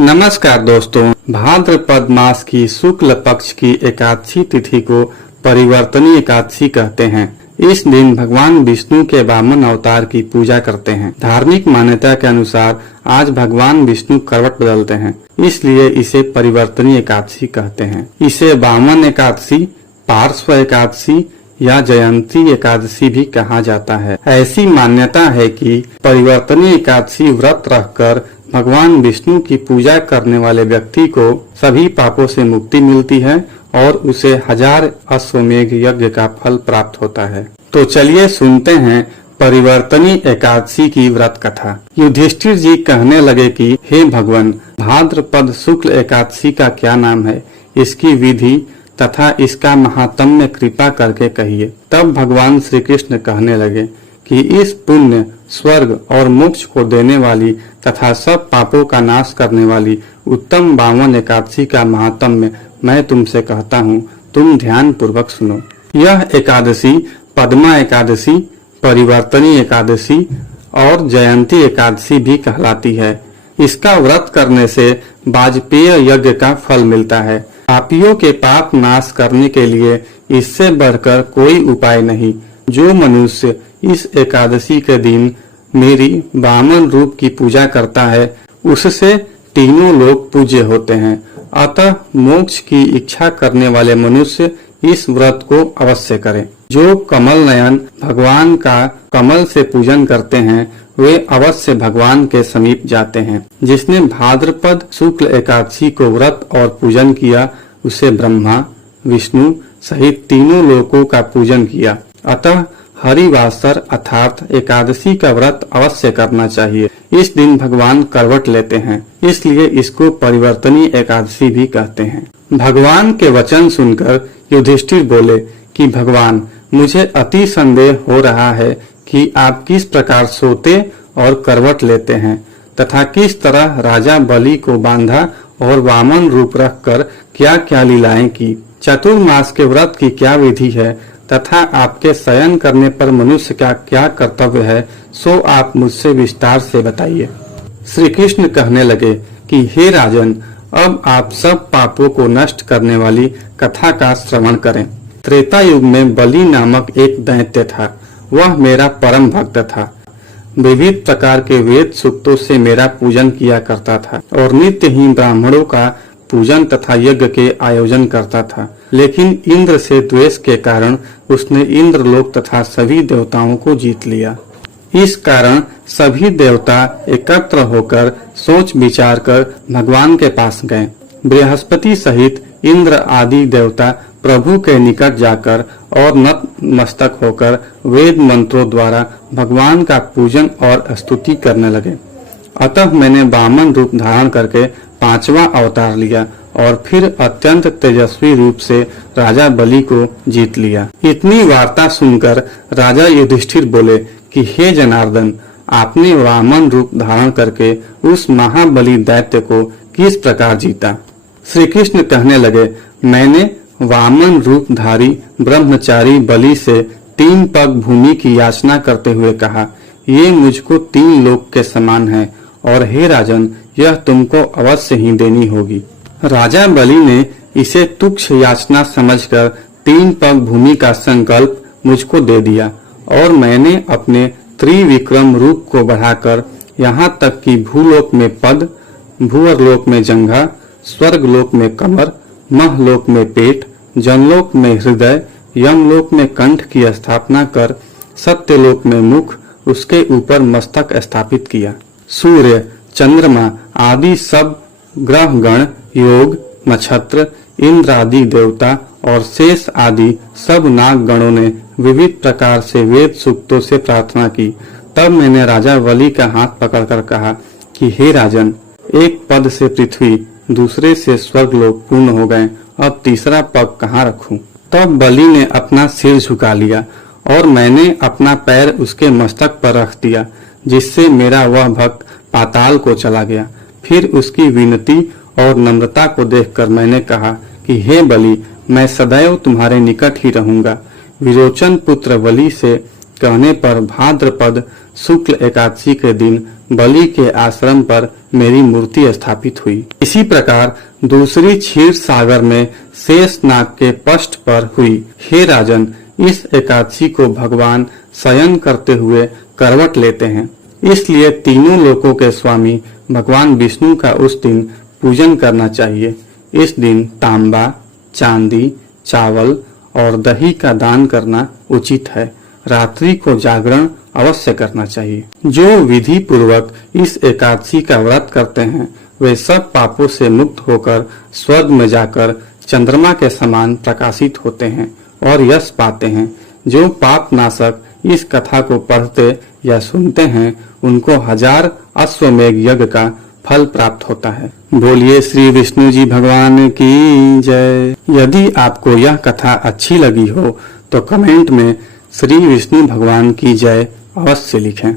नमस्कार दोस्तों, भाद्रपद मास की शुक्ल पक्ष की एकादशी तिथि को परिवर्तनीय एकादशी कहते हैं। इस दिन भगवान विष्णु के वामन अवतार की पूजा करते हैं। धार्मिक मान्यता के अनुसार आज भगवान विष्णु करवट बदलते हैं, इसलिए इसे परिवर्तनीय एकादशी कहते हैं। इसे वामन एकादशी, पार्श्व एकादशी या जयंती एकादशी भी कहा जाता है। ऐसी मान्यता है कि परिवर्तनीय एकादशी व्रत रखकर भगवान विष्णु की पूजा करने वाले व्यक्ति को सभी पापों से मुक्ति मिलती है और उसे 1000 अश्वमेघ यज्ञ का फल प्राप्त होता है। तो चलिए सुनते हैं परिवर्तनीय एकादशी की व्रत कथा। युधिष्ठिर जी कहने लगे कि हे भगवान, भाद्रपद शुक्ल एकादशी का क्या नाम है, इसकी विधि तथा इसका महात्म्य कृपा करके कहिए। तब भगवान श्री कृष्ण कहने लगे कि इस पुण्य, स्वर्ग और मोक्ष को देने वाली तथा सब पापों का नाश करने वाली उत्तम वामन एकादशी का महात्म्य मैं तुमसे कहता हूँ, तुम ध्यान पूर्वक सुनो। यह एकादशी पद्मा एकादशी, परिवर्तनीय एकादशी और जयंती एकादशी भी कहलाती है। इसका व्रत करने से वाजपेय यज्ञ का फल मिलता है। पापियों के पाप नाश करने के लिए इससे बढ़कर कोई उपाय नहीं। जो मनुष्य इस एकादशी के दिन मेरी वामन रूप की पूजा करता है, उससे तीनों लोग पूज्य होते हैं। अतः मोक्ष की इच्छा करने वाले मनुष्य इस व्रत को अवश्य करें। जो कमल नयन भगवान का कमल से पूजन करते हैं, वे अवश्य भगवान के समीप जाते हैं। जिसने भाद्रपद शुक्ल एकादशी को व्रत और पूजन किया, उसे ब्रह्मा, विष्णु सहित तीनों लोकों का पूजन किया। अतः हरिवासर अर्थात एकादशी का व्रत अवश्य करना चाहिए। इस दिन भगवान करवट लेते हैं, इसलिए इसको परिवर्तनीय एकादशी भी कहते हैं। भगवान के वचन सुनकर युधिष्ठिर बोले कि भगवान, मुझे अति संदेह हो रहा है कि आप किस प्रकार सोते और करवट लेते हैं तथा किस तरह राजा बलि को बांधा और वामन रूप रखकर क्या क्या लीलाएं की। चतुर्मास के व्रत की क्या विधि है तथा आपके शयन करने पर मनुष्य का क्या कर्तव्य है, सो आप मुझसे विस्तार से बताइए। श्री कृष्ण कहने लगे कि हे राजन, अब आप सब पापों को नष्ट करने वाली कथा का श्रवण करें। त्रेता युग में बलि नामक एक दैत्य था। वह मेरा परम भक्त था। विविध प्रकार के वेद सूक्तों से मेरा पूजन किया करता था और नित्य ही ब्राह्मणों का पूजन तथा यज्ञ के आयोजन करता था। लेकिन इंद्र से द्वेष के कारण उसने इंद्रलोक तथा सभी देवताओं को जीत लिया। इस कारण सभी देवता एकत्र होकर सोच विचार कर भगवान के पास गए। बृहस्पति सहित इंद्र आदि देवता प्रभु के निकट जाकर और नतमस्तक होकर वेद मंत्रों द्वारा भगवान का पूजन और स्तुति करने लगे। अतः मैंने वामन रूप धारण करके 5वां अवतार लिया और फिर अत्यंत तेजस्वी रूप से राजा बलि को जीत लिया। इतनी वार्ता सुनकर राजा युधिष्ठिर बोले कि हे जनार्दन, आपने वामन रूप धारण करके उस महाबली दैत्य को किस प्रकार जीता। श्री कृष्ण कहने लगे, मैंने वामन रूपधारी ब्रह्मचारी बलि से 3 पग भूमि की याचना करते हुए कहा, ये मुझको 3 लोक के समान है और हे राजन, यह तुमको अवश्य ही देनी होगी। राजा बलि ने इसे तुच्छ याचना समझकर 3 पग भूमि का संकल्प मुझको दे दिया और मैंने अपने त्रिविक्रम रूप को बढ़ाकर यहाँ तक कि भूलोक में पद, भूअरलोक में जंघा, स्वर्गलोक में कमर, महलोक में पेट, जनलोक में हृदय, यमलोक में कंठ की स्थापना कर सत्यलोक में मुख, उसके ऊपर मस्तक स्थापित किया। सूर्य, चंद्रमा आदि सब ग्रह गण, योग, नक्षत्र, इंद्र आदि देवता और शेष आदि सब नाग गणों ने विविध प्रकार से वेद सूक्तों से प्रार्थना की। तब मैंने राजा बलि का हाथ पकड़कर कहा कि हे राजन, एक पद से पृथ्वी, दूसरे से स्वर्गलोक पूर्ण हो गए, अब तीसरा पग कहाँ रखूं। तब बलि ने अपना सिर झुका लिया और मैंने अपना पैर उसके मस्तक पर रख दिया, जिससे मेरा वह भक्त पाताल को चला गया। फिर उसकी विनती और नम्रता को देखकर मैंने कहा कि हे बलि, मैं सदैव तुम्हारे निकट ही रहूंगा। विरोचन पुत्र बलि से कहने पर भाद्रपद शुक्ल एकादशी के दिन बलि के आश्रम पर मेरी मूर्ति स्थापित हुई। इसी प्रकार दूसरी क्षीर सागर में शेषनाग के पष्ठ पर हुई। हे राजन, इस एकादशी को भगवान शयन करते हुए करवट लेते हैं, इसलिए तीनों लोकों के स्वामी भगवान विष्णु का उस दिन पूजन करना चाहिए। इस दिन तांबा, चांदी, चावल और दही का दान करना उचित है। रात्रि को जागरण अवश्य करना चाहिए। जो विधि पूर्वक इस एकादशी का व्रत करते हैं वे सब पापों से मुक्त होकर स्वर्ग में जाकर चंद्रमा के समान प्रकाशित होते हैं और यश पाते हैं। जो पाप नाशक इस कथा को पढ़ते या सुनते हैं उनको 1000 अश्वमेघ यज्ञ का फल प्राप्त होता है। बोलिए श्री विष्णु जी भगवान की जय। यदि आपको यह कथा अच्छी लगी हो तो कमेंट में श्री विष्णु भगवान की जय अवश्य लिखें।